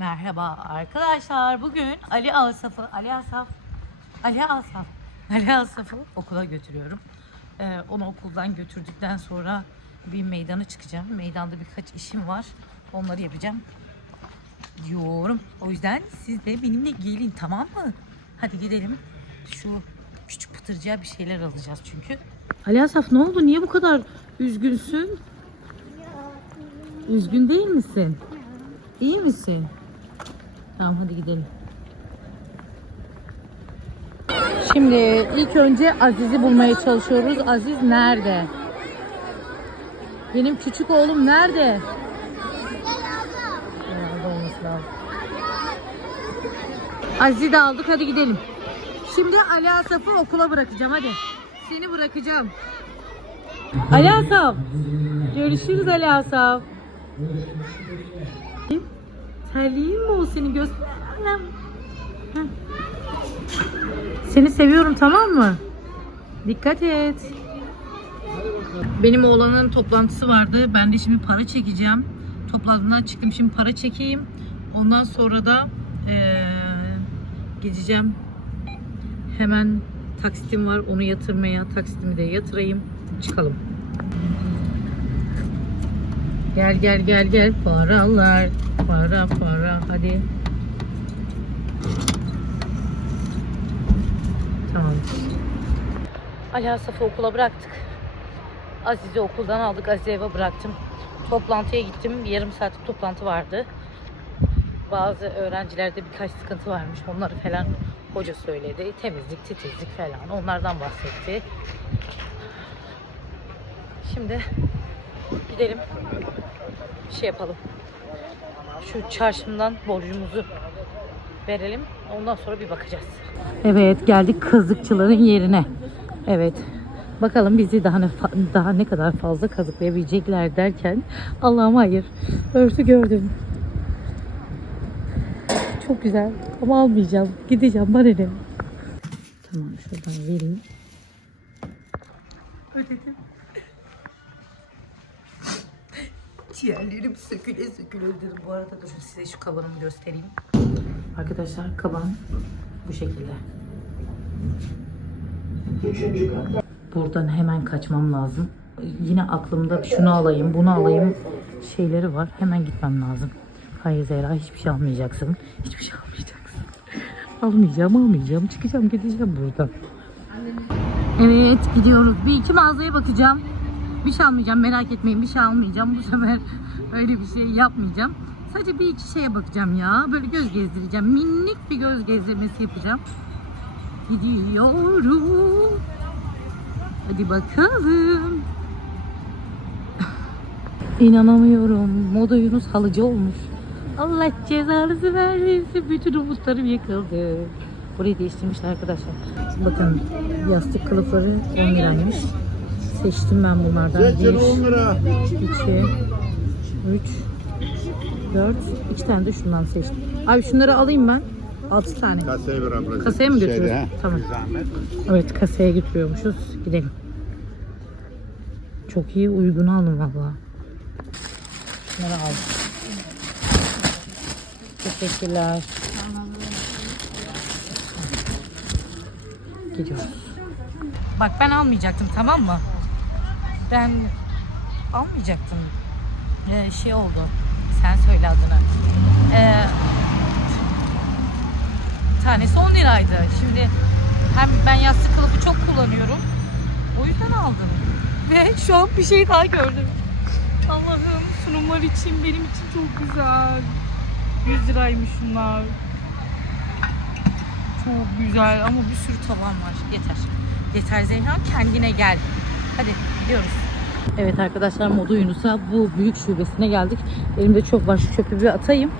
Merhaba arkadaşlar. Bugün Ali Asaf'ı, Ali Asaf, Ali Asaf, Ali Asaf'ı okula götürüyorum. Ee, onu okuldan götürdükten sonra bir meydana çıkacağım. Meydanda birkaç işim var. Onları yapacağım diyorum. O yüzden siz de benimle gelin tamam mı? Hadi gidelim. Şu küçük pıtırcığa bir şeyler alacağız çünkü. Ali Asaf ne oldu? Niye bu kadar üzgünsün? Üzgün değil misin? İyi misin? Tamam hadi gidelim. Şimdi ilk önce Aziz'i bulmaya çalışıyoruz. Aziz nerede? Benim küçük oğlum nerede? Aziz'i de aldık hadi gidelim. Şimdi Ali Asaf'ı okula bırakacağım hadi. Seni bırakacağım. Ali Asaf. Görüşürüz Ali Asaf. Terliğin mi o senin. Annem. Heh. Seni seviyorum tamam mı? Dikkat et. Benim oğlanın toplantısı vardı. Ben de şimdi para çekeceğim. Toplantıdan çıktım. Şimdi para çekeyim. Ondan sonra da eee geçeceğim. Hemen taksitim var. Onu yatırmaya. Taksitimi de yatırayım. Çıkalım. Gel gel gel gel paralar para para hadi. Tamam. Ali Asaf'ı okula bıraktık. Aziz'i okuldan aldık. Aziz'i eve bıraktım. Toplantıya gittim. Bir yarım saatlik toplantı vardı. Bazı öğrencilerde birkaç sıkıntı varmış. Onları falan hoca söyledi. Temizlik, titizlik falan. Onlardan bahsetti. Şimdi gidelim. Şey yapalım. Şu çarşımdan borcumuzu verelim. Ondan sonra bir bakacağız. Evet geldik kazıkçıların yerine. Evet. Bakalım bizi daha ne, daha ne kadar fazla kazıklayabilecekler derken Allah'ım hayır. Örtü gördüm. Çok güzel ama almayacağım. Gideceğim bana ne? Tamam şuradan vereyim. Ödedim. Ciğerlerim söküle söküle öldürdüm. Bu arada dur size şu kabanımı göstereyim. Arkadaşlar kaban bu şekilde. Buradan hemen kaçmam lazım. Yine aklımda şunu alayım, bunu alayım şeyleri var. Hemen gitmem lazım. Hayır Zehra hiçbir şey almayacaksın. Hiçbir şey almayacaksın. Almayacağım, almayacağım. Çıkacağım, gideceğim buradan. Evet gidiyoruz. Bir iki mağazaya bakacağım. Bir şey almayacağım merak etmeyin bir şey almayacağım. Bu sefer öyle bir şey yapmayacağım. Sadece bir iki şeye bakacağım ya. Böyle göz gezdireceğim. Minik bir göz gezdirmesi yapacağım. Gidiyorum. Hadi bakalım. İnanamıyorum. Moda Yunus halıcı olmuş. Allah cezanızı vermesin. Bütün umutlarım yıkıldı. Burayı değiştirmişler arkadaşlar. Bakın yastık kılıfları 10 liraymış. Seçtim ben bunlardan. 1, 2, 3, 4, 2 tane de şundan seçtim. Abi şunları alayım ben. 6 tane. Kasaya ver ablacığım. Kasaya mı Şeyde, götürüyoruz? he. Tamam. Bir Zahmet. Evet kasaya götürüyormuşuz. Gidelim. Çok iyi uygun aldım valla. Şunları al. Teşekkürler. Gidiyoruz. Bak ben almayacaktım tamam mı? Ben almayacaktım. Ee, şey oldu. Sen söyle adını. Ee, tanesi 10 liraydı. Şimdi hem ben yastık kılıfı çok kullanıyorum. O yüzden aldım. Ve şu an bir şey daha gördüm. Allah'ım sunumlar için benim için çok güzel. 100 liraymış şunlar. Çok güzel ama bir sürü tavan var. Yeter. Yeter Zeyhan kendine gel. Hadi gidiyoruz. Evet arkadaşlar Moda Yunus'a bu büyük şubesine geldik. Elimde çok var şu çöpü bir atayım.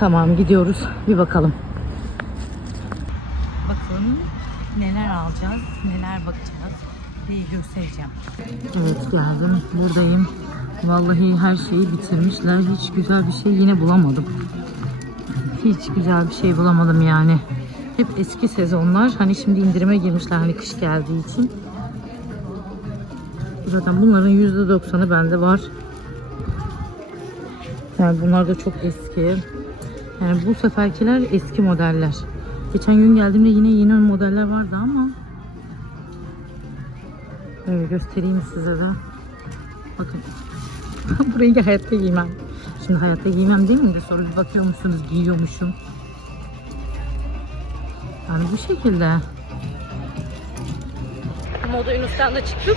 Tamam gidiyoruz. Bir bakalım. Bakın neler alacağız, neler bakacağız bir göstereceğim. Evet geldim. Buradayım. Vallahi her şeyi bitirmişler. Hiç güzel bir şey yine bulamadım. Hiç güzel bir şey bulamadım yani. Hep eski sezonlar. Hani şimdi indirime girmişler hani kış geldiği için. Zaten bunların %90'ı bende var. Yani bunlar da çok eski. Yani bu seferkiler eski modeller. Geçen gün geldiğimde yine yeni modeller vardı ama Öyle göstereyim size de. Bakın. Bu rengi hayatta giymem. Şimdi hayatta giymem değil mi? Sonra bir bakıyor musunuz giyiyormuşum. Yani bu şekilde. Moda Yunus'tan da çıktık.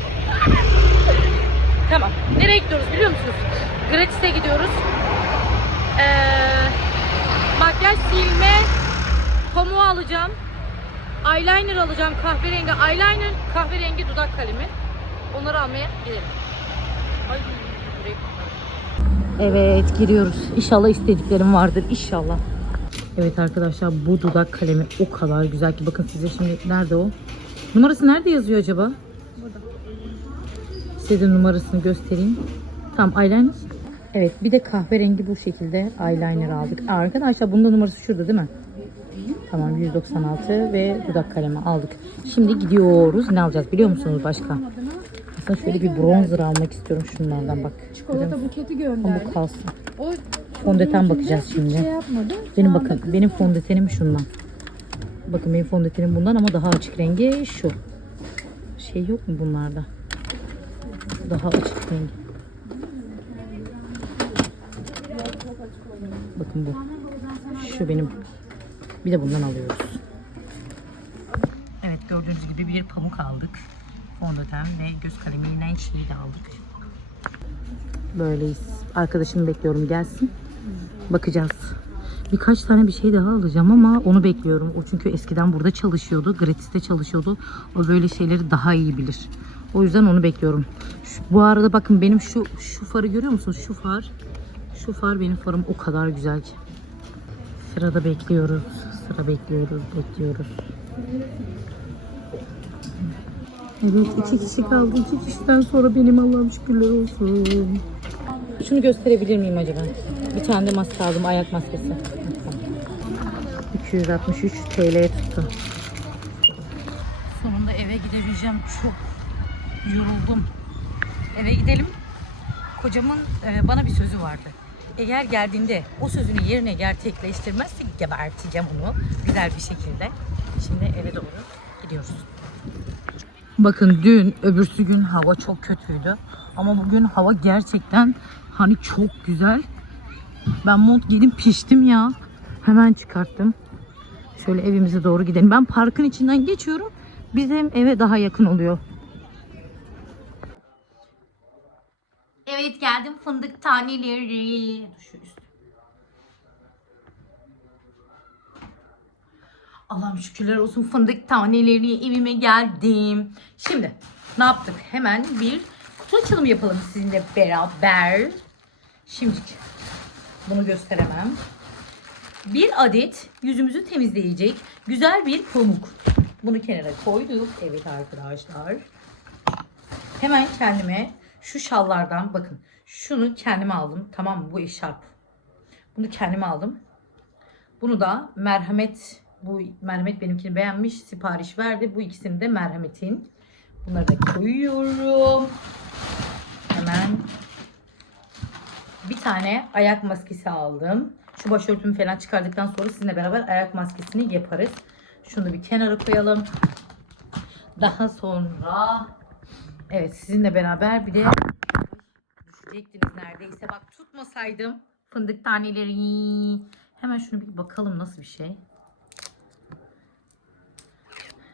tamam. Nereye gidiyoruz biliyor musunuz? Gratis'e gidiyoruz. Ee, makyaj silme pamuğu alacağım. Eyeliner alacağım kahverengi eyeliner, kahverengi dudak kalemi. Onları almaya gidelim. Ay, Evet giriyoruz. İnşallah istediklerim vardır. İnşallah. Evet arkadaşlar bu dudak kalemi o kadar güzel ki bakın size şimdi nerede o? Numarası nerede yazıyor acaba? Burada. Size de numarasını göstereyim. Tamam eyeliner. Evet bir de kahverengi bu şekilde eyeliner aldık. Aa, arkadaşlar bunun da numarası şurada değil mi? Tamam 196 ve dudak kalemi aldık. Şimdi gidiyoruz. Ne alacağız biliyor musunuz başka? Aslında şöyle bir bronzer almak istiyorum şunlardan bak. Çikolata buketi Ama gönderdi. bu kalsın. O Fondöten bakacağız şimdi. Benim bakın benim fondötenim şundan. Bakın benim fondötenim bundan ama daha açık rengi şu. Şey yok mu bunlarda? Daha açık rengi. Bakın bu. Şu benim. Bir de bundan alıyoruz. Evet gördüğünüz gibi bir pamuk aldık. Fondöten ve göz kalemiyle şeyi de aldık. Böyleyiz. Arkadaşımı bekliyorum gelsin. Bakacağız. Birkaç tane bir şey daha alacağım ama onu bekliyorum. O çünkü eskiden burada çalışıyordu. Gratis'te çalışıyordu. O böyle şeyleri daha iyi bilir. O yüzden onu bekliyorum. Şu- bu arada bakın benim şu şu farı görüyor musunuz? Şu far. Şu far benim farım o kadar güzel ki. Sırada bekliyoruz. Sıra bekliyoruz, bekliyoruz. Evet iki kişi kaldı. İki kişiden sonra benim Allah'ım şükürler olsun. Şunu gösterebilir miyim acaba? Bir tane de maske aldım. Ayak maskesi. 263 TL tuttu. Sonunda eve gidebileceğim. Çok yoruldum. Eve gidelim. Kocamın e, bana bir sözü vardı. Eğer geldiğinde o sözünü yerine gerçekleştirmezse geberteceğim onu güzel bir şekilde. Şimdi eve doğru gidiyoruz. Bakın dün öbürsü gün hava çok kötüydü. Ama bugün hava gerçekten hani çok güzel. Ben mont giydim piştim ya. Hemen çıkarttım. Şöyle evimize doğru gidelim. Ben parkın içinden geçiyorum. Bizim eve daha yakın oluyor. Evet geldim fındık taneleri. Şu. Allah'ım şükürler olsun fındık taneleri evime geldim. Şimdi ne yaptık? Hemen bir kutu açılımı yapalım sizinle beraber. Şimdi bunu gösteremem. Bir adet yüzümüzü temizleyecek güzel bir pamuk. Bunu kenara koyduk. Evet arkadaşlar. Hemen kendime şu şallardan bakın. Şunu kendime aldım. Tamam mı? Bu eşarp. Bunu kendime aldım. Bunu da merhamet bu merhamet benimkini beğenmiş sipariş verdi. Bu ikisini de merhametin. Bunları da koyuyorum. Hemen bir tane ayak maskesi aldım. Şu başörtümü falan çıkardıktan sonra sizinle beraber ayak maskesini yaparız. Şunu bir kenara koyalım. Daha sonra evet sizinle beraber bir de düşecektiniz neredeyse. Bak tutmasaydım fındık taneleri. Hemen şunu bir bakalım nasıl bir şey.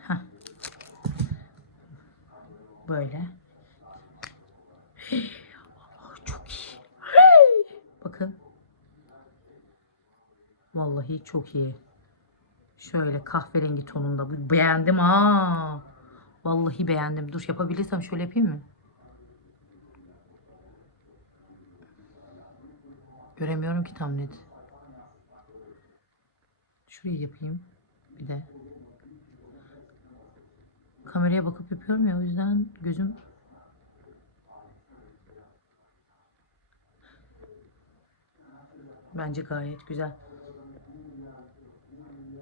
Heh. Böyle. Bakın. Vallahi çok iyi. Şöyle kahverengi tonunda. Beğendim ha. Vallahi beğendim. Dur yapabilirsem şöyle yapayım mı? Göremiyorum ki tam net. Şurayı yapayım. Bir de. Kameraya bakıp yapıyorum ya o yüzden gözüm Bence gayet güzel.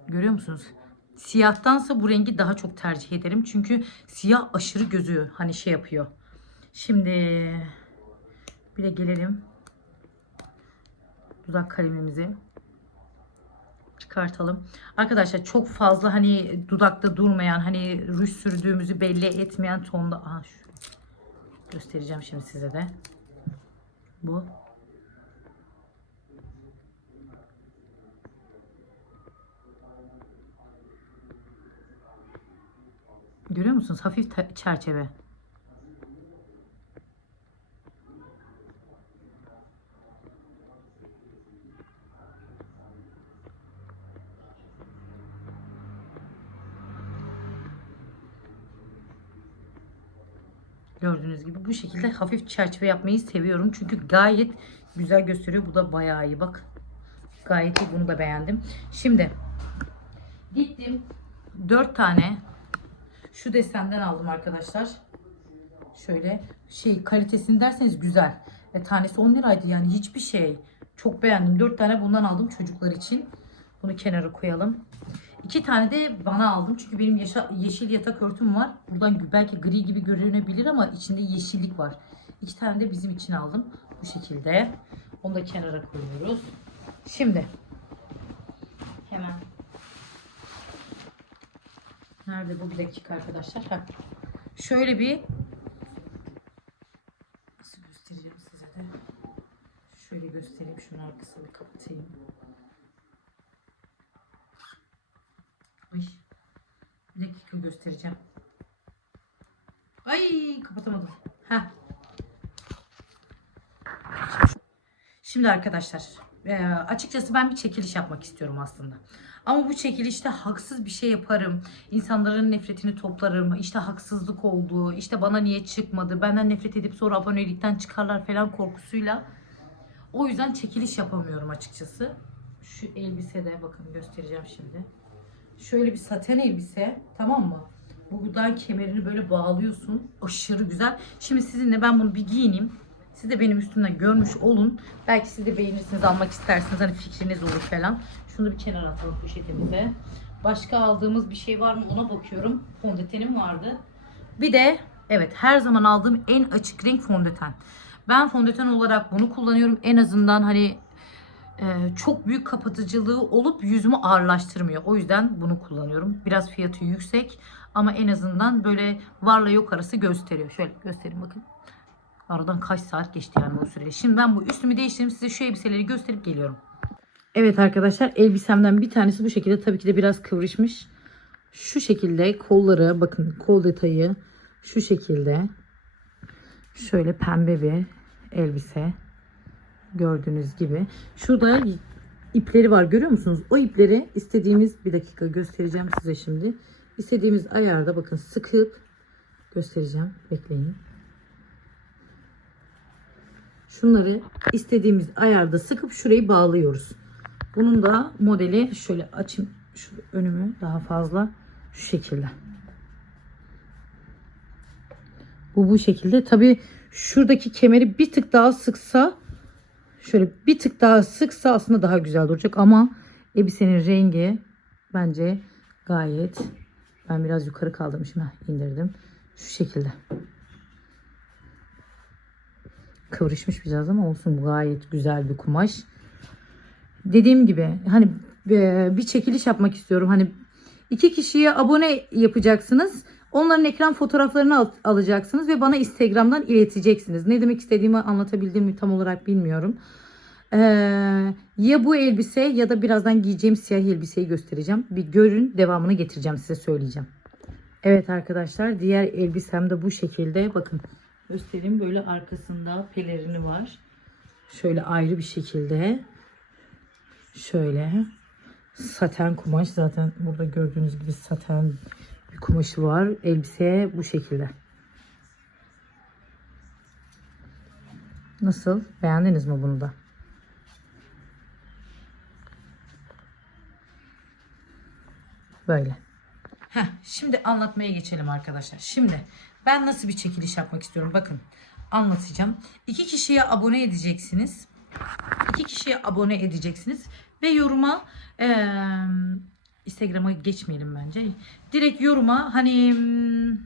Görüyor musunuz? Siyahtansa bu rengi daha çok tercih ederim. Çünkü siyah aşırı gözü hani şey yapıyor. Şimdi bir de gelelim dudak kalemimizi çıkartalım. Arkadaşlar çok fazla hani dudakta durmayan hani ruj sürdüğümüzü belli etmeyen tonda Aha, şu göstereceğim şimdi size de. Bu. Görüyor musunuz? Hafif çerçeve. Gördüğünüz gibi bu şekilde hafif çerçeve yapmayı seviyorum. Çünkü gayet güzel gösteriyor. Bu da bayağı iyi bak. Gayet iyi bunu da beğendim. Şimdi gittim 4 tane şu desenden aldım arkadaşlar. Şöyle şey kalitesini derseniz güzel. E, tanesi 10 liraydı yani hiçbir şey. Çok beğendim. 4 tane bundan aldım çocuklar için. Bunu kenara koyalım. İki tane de bana aldım. Çünkü benim yaşa- yeşil yatak örtüm var. Buradan belki gri gibi görünebilir ama içinde yeşillik var. İki tane de bizim için aldım. Bu şekilde. Onu da kenara koyuyoruz. Şimdi hemen Nerede bu bir dakika arkadaşlar? Heh. Şöyle bir nasıl göstereceğim size de. Şöyle göstereyim şunun arkasını kapatayım. Ay. Bir dakika göstereceğim. Ay kapatamadım. Heh. Şimdi arkadaşlar e, açıkçası ben bir çekiliş yapmak istiyorum aslında. Ama bu çekilişte haksız bir şey yaparım. İnsanların nefretini toplarım. İşte haksızlık oldu. İşte bana niye çıkmadı. Benden nefret edip sonra abonelikten çıkarlar falan korkusuyla. O yüzden çekiliş yapamıyorum açıkçası. Şu elbisede bakın göstereceğim şimdi. Şöyle bir saten elbise tamam mı? Buradan kemerini böyle bağlıyorsun. Aşırı güzel. Şimdi sizinle ben bunu bir giyineyim. Siz de benim üstümden görmüş olun. Belki siz de beğenirsiniz, almak istersiniz. Hani fikriniz olur falan. Şunu bir kenara atalım poşetimize. Başka aldığımız bir şey var mı ona bakıyorum. Fondötenim vardı. Bir de evet her zaman aldığım en açık renk fondöten. Ben fondöten olarak bunu kullanıyorum. En azından hani e, çok büyük kapatıcılığı olup yüzümü ağırlaştırmıyor. O yüzden bunu kullanıyorum. Biraz fiyatı yüksek ama en azından böyle varla yok arası gösteriyor. Şöyle göstereyim bakın. Aradan kaç saat geçti yani o sürede. Şimdi ben bu üstümü değiştireyim. Size şu elbiseleri gösterip geliyorum. Evet arkadaşlar elbisemden bir tanesi bu şekilde. Tabii ki de biraz kıvrışmış. Şu şekilde kolları bakın kol detayı şu şekilde. Şöyle pembe bir elbise. Gördüğünüz gibi. Şurada ipleri var görüyor musunuz? O ipleri istediğimiz bir dakika göstereceğim size şimdi. İstediğimiz ayarda bakın sıkıp göstereceğim. Bekleyin. Şunları istediğimiz ayarda sıkıp şurayı bağlıyoruz. Bunun da modeli şöyle açayım şu önümü daha fazla şu şekilde. Bu bu şekilde. Tabi şuradaki kemeri bir tık daha sıksa şöyle bir tık daha sıksa aslında daha güzel duracak ama elbisenin rengi bence gayet ben biraz yukarı kaldırmışım Heh, indirdim şu şekilde kıvrışmış biraz ama olsun gayet güzel bir kumaş dediğim gibi hani e, bir çekiliş yapmak istiyorum hani iki kişiye abone yapacaksınız Onların ekran fotoğraflarını al- alacaksınız ve bana Instagram'dan ileteceksiniz. Ne demek istediğimi anlatabildim mi tam olarak bilmiyorum. Ee, ya bu elbise ya da birazdan giyeceğim siyah elbiseyi göstereceğim. Bir görün devamını getireceğim size söyleyeceğim. Evet arkadaşlar diğer elbisem de bu şekilde. Bakın göstereyim böyle arkasında pelerini var. Şöyle ayrı bir şekilde. Şöyle saten kumaş zaten burada gördüğünüz gibi saten bir kumaşı var. Elbise bu şekilde. Nasıl? Beğendiniz mi bunu da? Böyle. Heh, şimdi anlatmaya geçelim arkadaşlar. Şimdi ben nasıl bir çekiliş yapmak istiyorum? Bakın anlatacağım. İki kişiye abone edeceksiniz. İki kişiye abone edeceksiniz. Ve yoruma eee Instagram'a geçmeyelim bence. Direkt yoruma hani hmm,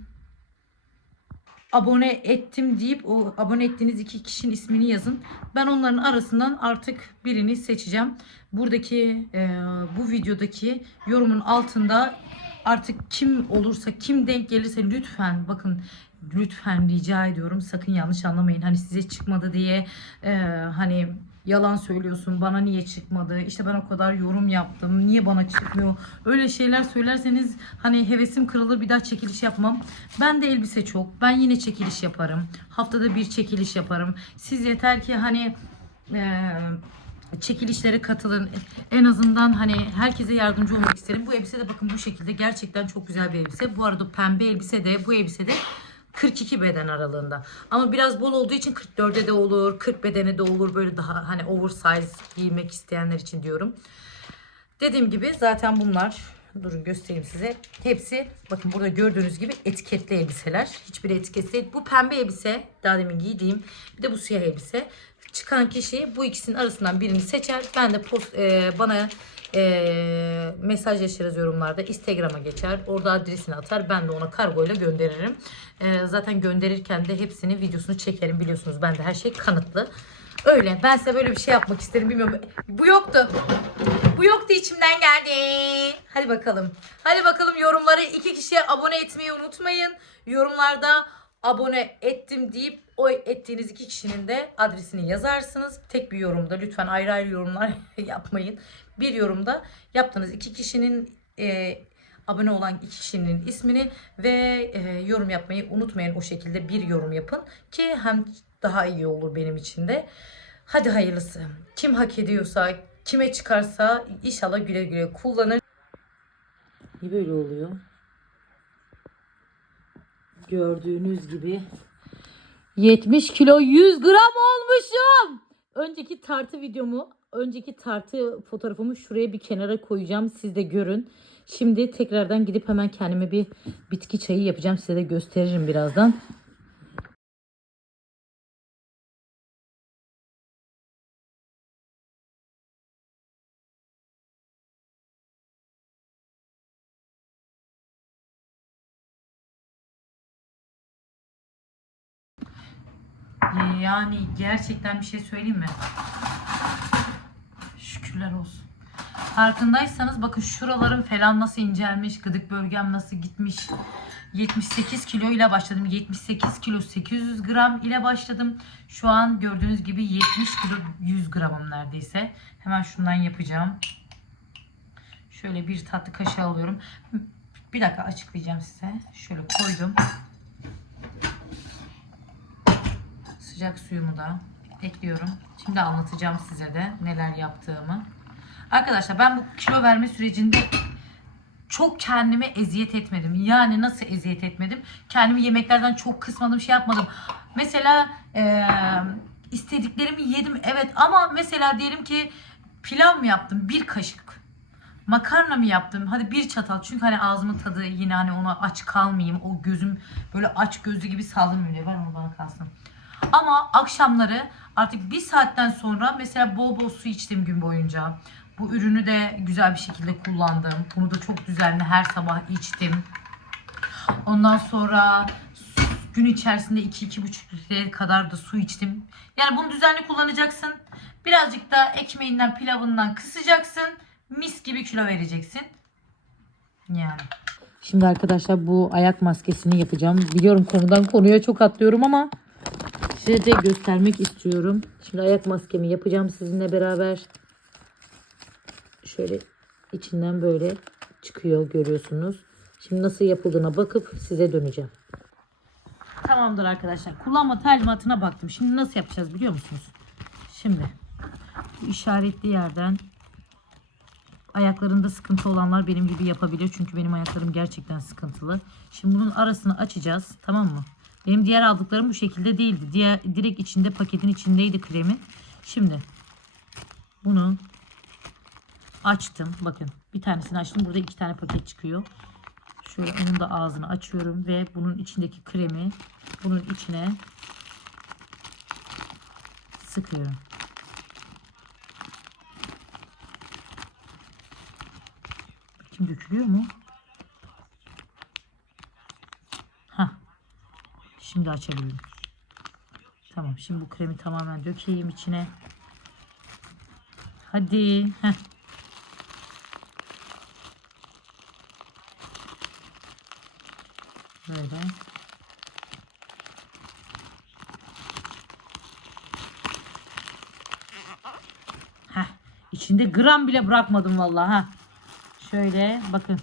abone ettim deyip o abone ettiğiniz iki kişinin ismini yazın. Ben onların arasından artık birini seçeceğim. Buradaki e, bu videodaki yorumun altında artık kim olursa kim denk gelirse lütfen bakın lütfen rica ediyorum sakın yanlış anlamayın. Hani size çıkmadı diye e, hani yalan söylüyorsun bana niye çıkmadı? İşte ben o kadar yorum yaptım niye bana çıkmıyor? Öyle şeyler söylerseniz hani hevesim kırılır bir daha çekiliş yapmam. Ben de elbise çok ben yine çekiliş yaparım. Haftada bir çekiliş yaparım. Siz yeter ki hani eee çekilişlere katılın. En azından hani herkese yardımcı olmak isterim. Bu elbise de bakın bu şekilde gerçekten çok güzel bir elbise. Bu arada pembe elbise de bu elbise de 42 beden aralığında. Ama biraz bol olduğu için 44'e de olur, 40 bedene de olur. Böyle daha hani oversize giymek isteyenler için diyorum. Dediğim gibi zaten bunlar durun göstereyim size. Hepsi bakın burada gördüğünüz gibi etiketli elbiseler. Hiçbir etiket değil. Bu pembe elbise daha demin giydiğim bir de bu siyah elbise. Çıkan kişi bu ikisinin arasından birini seçer. Ben de post, e, bana e, mesaj yaşarız yorumlarda. Instagram'a geçer. Orada adresini atar. Ben de ona kargoyla gönderirim. E, zaten gönderirken de hepsini videosunu çekerim biliyorsunuz. Ben de her şey kanıtlı. Öyle. Ben size böyle bir şey yapmak isterim. Bilmiyorum. Bu yoktu. Bu yoktu içimden geldi. Hadi bakalım. Hadi bakalım yorumları iki kişiye abone etmeyi unutmayın. Yorumlarda abone ettim deyip o ettiğiniz iki kişinin de adresini yazarsınız. Tek bir yorumda lütfen ayrı ayrı yorumlar yapmayın. Bir yorumda yaptığınız iki kişinin e, abone olan iki kişinin ismini ve e, yorum yapmayı unutmayın. O şekilde bir yorum yapın ki hem daha iyi olur benim için de. Hadi hayırlısı. Kim hak ediyorsa, kime çıkarsa inşallah güle güle kullanır. Niye böyle oluyor? Gördüğünüz gibi 70 kilo 100 gram olmuşum. Önceki tartı videomu, önceki tartı fotoğrafımı şuraya bir kenara koyacağım. Siz de görün. Şimdi tekrardan gidip hemen kendime bir bitki çayı yapacağım. Size de gösteririm birazdan. Yani gerçekten bir şey söyleyeyim mi? Şükürler olsun. Farkındaysanız bakın şuralarım falan nasıl incelmiş, gıdık bölgem nasıl gitmiş. 78 kilo ile başladım. 78 kilo 800 gram ile başladım. Şu an gördüğünüz gibi 70 kilo 100 gramım neredeyse. Hemen şundan yapacağım. Şöyle bir tatlı kaşığı alıyorum. Bir dakika açıklayacağım size. Şöyle koydum. Sıcak suyumu da ekliyorum. Şimdi anlatacağım size de neler yaptığımı. Arkadaşlar ben bu kilo verme sürecinde çok kendime eziyet etmedim. Yani nasıl eziyet etmedim? Kendimi yemeklerden çok kısmadım, şey yapmadım. Mesela eee, istediklerimi yedim evet ama mesela diyelim ki pilav mı yaptım? Bir kaşık. Makarna mı yaptım? Hadi bir çatal. Çünkü hani ağzımın tadı yine hani ona aç kalmayayım. O gözüm böyle aç gözlü gibi saldırmıyor. Ben onu bana kalsın. Ama akşamları artık bir saatten sonra mesela bol bol su içtim gün boyunca. Bu ürünü de güzel bir şekilde kullandım. Bunu da çok düzenli her sabah içtim. Ondan sonra gün içerisinde 2-2,5 litre kadar da su içtim. Yani bunu düzenli kullanacaksın. Birazcık da ekmeğinden pilavından kısacaksın. Mis gibi kilo vereceksin. Yani. Şimdi arkadaşlar bu ayak maskesini yapacağım. Biliyorum konudan konuya çok atlıyorum ama size de göstermek istiyorum. Şimdi ayak maskemi yapacağım sizinle beraber. Şöyle içinden böyle çıkıyor görüyorsunuz. Şimdi nasıl yapıldığına bakıp size döneceğim. Tamamdır arkadaşlar. Kullanma talimatına baktım. Şimdi nasıl yapacağız biliyor musunuz? Şimdi bu işaretli yerden ayaklarında sıkıntı olanlar benim gibi yapabilir. Çünkü benim ayaklarım gerçekten sıkıntılı. Şimdi bunun arasını açacağız. Tamam mı? Benim diğer aldıklarım bu şekilde değildi. Diğer direkt içinde paketin içindeydi kremin. Şimdi bunu açtım. Bakın bir tanesini açtım. Burada iki tane paket çıkıyor. Şöyle onun da ağzını açıyorum ve bunun içindeki kremi bunun içine sıkıyorum. Bakayım dökülüyor mu? Şimdi açabilirim. Tamam şimdi bu kremi tamamen dökeyim içine. Hadi. Heh. Böyle. Heh. İçinde gram bile bırakmadım vallahi ha. Şöyle bakın.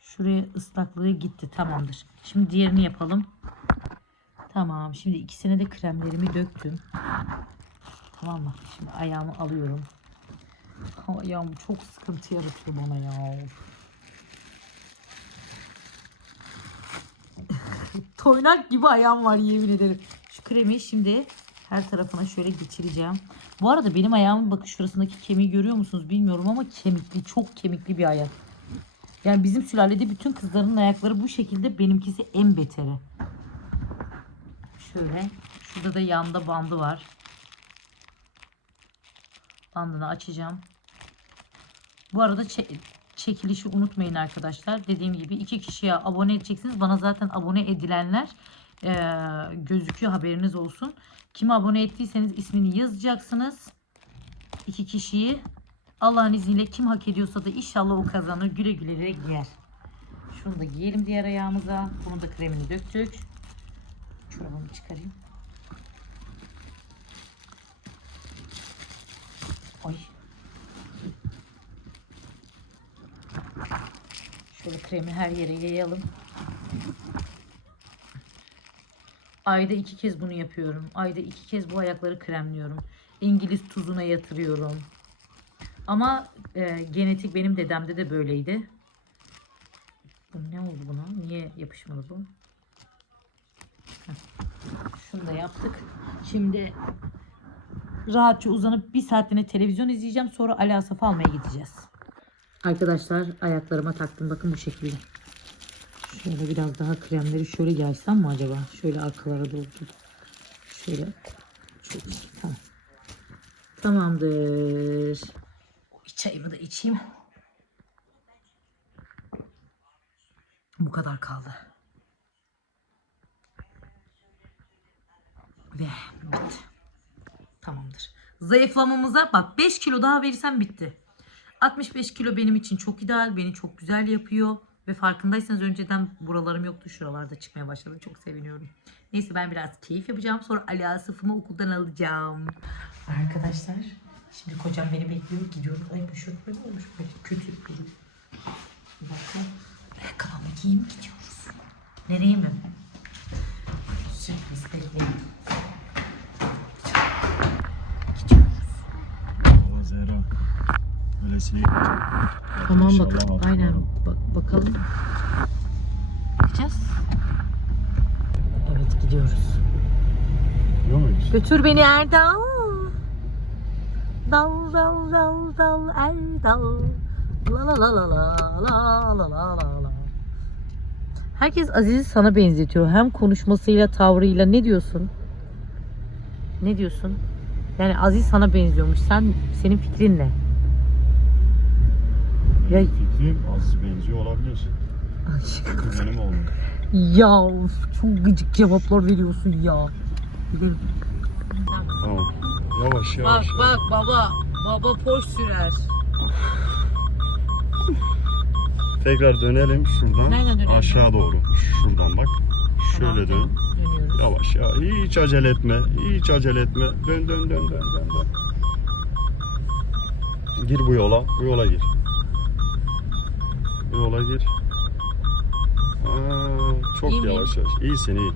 Şuraya ıslaklığı gitti. Tamamdır. Şimdi diğerini yapalım. Tamam. Şimdi ikisine de kremlerimi döktüm. Tamam mı? Şimdi ayağımı alıyorum. Ayağım çok sıkıntı yaratıyor bana ya. Toynak gibi ayağım var yemin ederim. Şu kremi şimdi her tarafına şöyle geçireceğim. Bu arada benim ayağımın bakın şurasındaki kemiği görüyor musunuz bilmiyorum ama kemikli çok kemikli bir ayak. Yani bizim sülalede bütün kızların ayakları bu şekilde benimkisi en beteri. Şöyle şurada da yanda bandı var. Bandını açacağım. Bu arada çe- çekilişi unutmayın arkadaşlar. Dediğim gibi iki kişiye abone edeceksiniz. Bana zaten abone edilenler eee, gözüküyor haberiniz olsun. Kime abone ettiyseniz ismini yazacaksınız. İki kişiyi Allah'ın izniyle kim hak ediyorsa da inşallah o kazanır. Güle güle giyer. Şunu da giyelim diğer ayağımıza. Bunu da kremini döktük. Çorabımı çıkarayım. Ay. Şöyle kremi her yere yayalım. Ayda iki kez bunu yapıyorum. Ayda iki kez bu ayakları kremliyorum. İngiliz tuzuna yatırıyorum. Ama e, genetik benim dedemde de böyleydi. Bu ne oldu buna? Niye yapışmadı bu? Şunu da yaptık. Şimdi rahatça uzanıp bir saatliğine televizyon izleyeceğim. Sonra Ali Asaf'ı almaya gideceğiz. Arkadaşlar ayaklarıma taktım. Bakın bu şekilde. Şöyle biraz daha kremleri şöyle yaysam mı acaba? Şöyle arkalara doğru. Şöyle. Şöyle. Tamam. Tamamdır. Çayımı da içeyim. Bu kadar kaldı. Ve bitti. Tamamdır. Zayıflamamıza bak 5 kilo daha verirsem bitti. 65 kilo benim için çok ideal. Beni çok güzel yapıyor. Ve farkındaysanız önceden buralarım yoktu. Şuralarda çıkmaya başladı. Çok seviniyorum. Neyse ben biraz keyif yapacağım. Sonra Ali Asaf'ımı okuldan alacağım. Arkadaşlar şimdi kocam beni bekliyor. Gidiyoruz. Ay bu şort böyle olmuş. Böyle kötü bir dakika. Ayakkabımı giyeyim gidiyoruz. Nereye mi? Sürpriz bekleyin. Gidiyoruz. Valla Zehra. Öylesine Tamam İnşallah bakalım. altın Aynen. Bak, bakalım. Gideceğiz. Evet gidiyoruz. Biliyor muyuz? Götür beni Erdal. Dal dal dal dal Erdal. La la la la la la la la la la. Herkes Aziz'i sana benzetiyor. Hem konuşmasıyla, tavrıyla. Ne diyorsun? Ne diyorsun? Yani Aziz sana benziyormuş. Sen senin fikrin ne? Ya- fikrim az benziyor olabilir. Çünkü benim oğlum. Ya of, çok gıcık cevaplar veriyorsun ya. Gidelim. Tamam. Yavaş yavaş. bak baba. Baba poş sürer. Tekrar dönelim şuradan. Nereden dönelim? Aşağı doğru. Şuradan bak. Şöyle dön. Dönüyoruz. Yavaş ya. Hiç acele etme. Hiç acele etme. Dön dön dön dön dön. dön. Gir bu yola. Bu yola gir. Yola gir. Aa, çok İyi yavaş yavaş. İyisin iyi.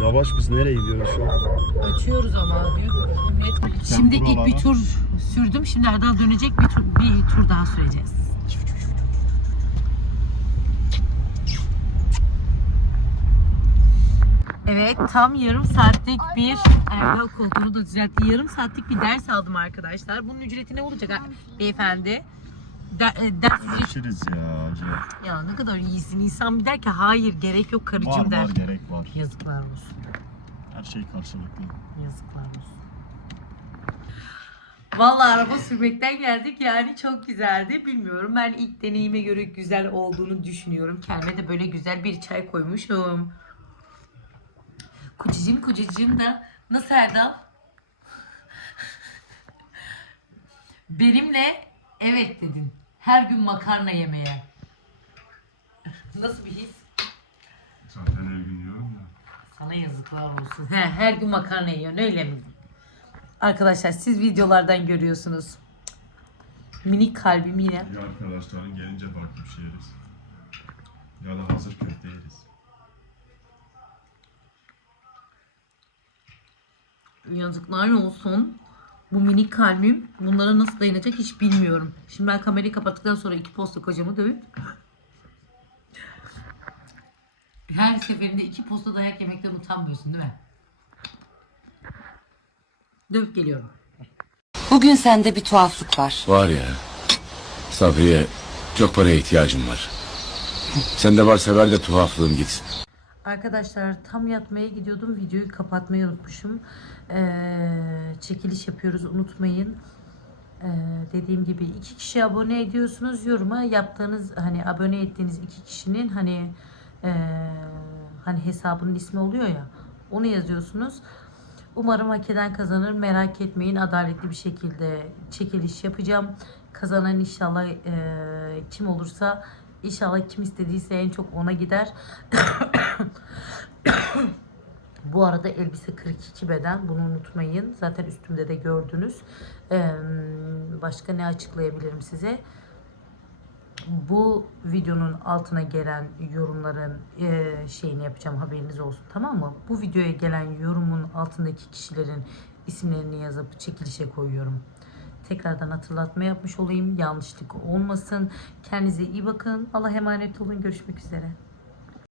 Yavaş biz nereye gidiyoruz şu an? Açıyoruz ama büyük Şimdi ilk bir tur sürdüm. Şimdi Erdal dönecek bir tur, bir tur daha süreceğiz. Evet tam yarım saatlik bir Erdal koltuğunu da düzeltti. Yarım saatlik bir ders aldım arkadaşlar. Bunun ücreti ne olacak ha, beyefendi? Der, e, ders ücreti Görüşürüz ya. hacı. ya ne kadar iyisin. İnsan bir der ki hayır gerek yok karıcığım Var der. var gerek var. Yazıklar olsun. Her şey karşılıklı. Yazıklar olsun. Vallahi araba sürmekten geldik yani çok güzeldi. Bilmiyorum ben ilk deneyime göre güzel olduğunu düşünüyorum. Kendime de böyle güzel bir çay koymuşum. Kocacığım kocacığım da nasıl Erdal? Benimle evet dedin. Her gün makarna yemeye. Nasıl bir his? Zaten her gün yiyorum ya. Sana yazıklar olsun. He, her gün makarna yiyorsun öyle mi? Arkadaşlar siz videolardan görüyorsunuz. Minik kalbim yine. Ya arkadaşların gelince bir şey yeriz. Ya da hazır köfte yeriz. Yazıklar olsun. Bu minik kalbim bunlara nasıl dayanacak hiç bilmiyorum. Şimdi ben kamerayı kapattıktan sonra iki posta kocamı dövüp her seferinde iki posta dayak yemekten utanmıyorsun değil mi? Dövüp geliyorum. Bugün sende bir tuhaflık var. Var ya. Sabriye çok paraya ihtiyacım var. Sende varsa ver de tuhaflığım gitsin. Arkadaşlar tam yatmaya gidiyordum. Videoyu kapatmayı unutmuşum. Ee, çekiliş yapıyoruz unutmayın. Ee, dediğim gibi iki kişi abone ediyorsunuz yoruma yaptığınız hani abone ettiğiniz iki kişinin hani ee, hani hesabının ismi oluyor ya onu yazıyorsunuz. Umarım hak eden kazanır. Merak etmeyin. Adaletli bir şekilde çekiliş yapacağım. Kazanan inşallah ee, kim olursa inşallah kim istediyse en çok ona gider. Bu arada elbise 42 beden. Bunu unutmayın. Zaten üstümde de gördünüz. Ee, başka ne açıklayabilirim size? Bu videonun altına gelen yorumların e, şeyini yapacağım haberiniz olsun tamam mı? Bu videoya gelen yorumun altındaki kişilerin isimlerini yazıp çekilişe koyuyorum. Tekrardan hatırlatma yapmış olayım. Yanlışlık olmasın. Kendinize iyi bakın. Allah emanet olun. Görüşmek üzere.